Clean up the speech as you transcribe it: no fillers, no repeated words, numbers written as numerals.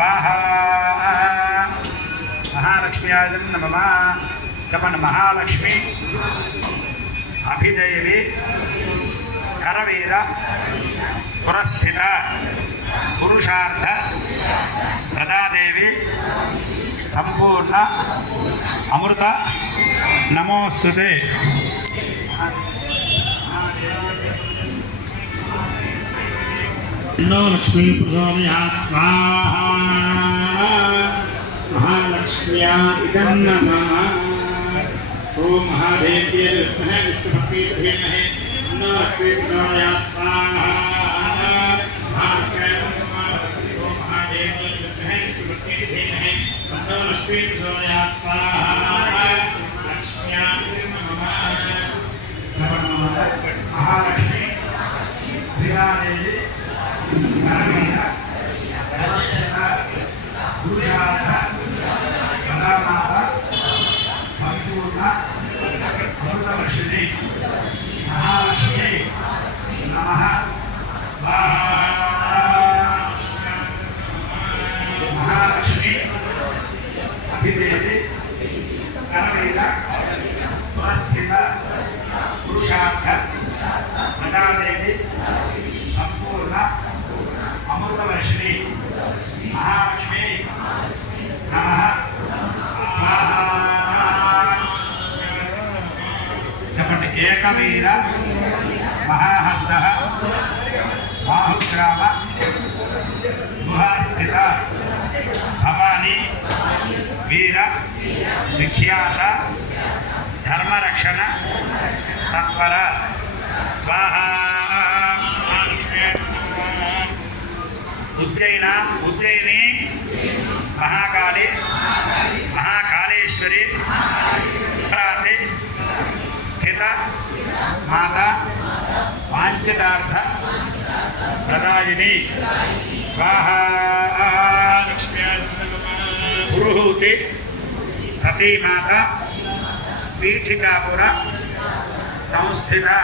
स्वाहा महालक्ष्म्याय नमः जपन महालक्ष्मी अभिदेवी करवीर पुरस्थित पुरुषार्थ प्रदादेवी संपूर्ण अमृत नमोस्तुते। लक्ष्मी प्रचोदयात् स्वाहा महालक्ष्म्या इदं नमः। ओम महादेव्यै विद्महे विष्णुपत्नी धीमहि तन्नो लक्ष्मी प्रचोदयात् स्वाहा महालक्ष्म्यै नमः। ओम महादेव्यै विद्महे विष्णुपत्नी धीमहि तन्नो लक्ष्मी प्रचोदयात् स्वाहा लक्ष्म्या नमः। महालक्ष्मी प्रियादेवी संपूर्ण अमृतवर्षिणी महालक्ष्मी नमः स्वाहा। महालक्ष्मी अभिदेवी करवीर पुरस्थित पुरुषार्थ प्रदादेवी संपूर्ण अमृतवर्षिणी महालक्ष्मी नमः स्वाहा। చెప్పండి ఏకవీర మహాహస్త బాహుగ్రామ గుహాస్థిత భవానీ వీర విఖ్యాత ధర్మరక్షణ తత్పర స్వాహా। उज्जयिनी महाकाली महाकालेश्वरी स्थित माता वांछितार्थ प्रदायिनी स्वाहा। पुरुहूति सती माता पीठिकापुर संस्थिता।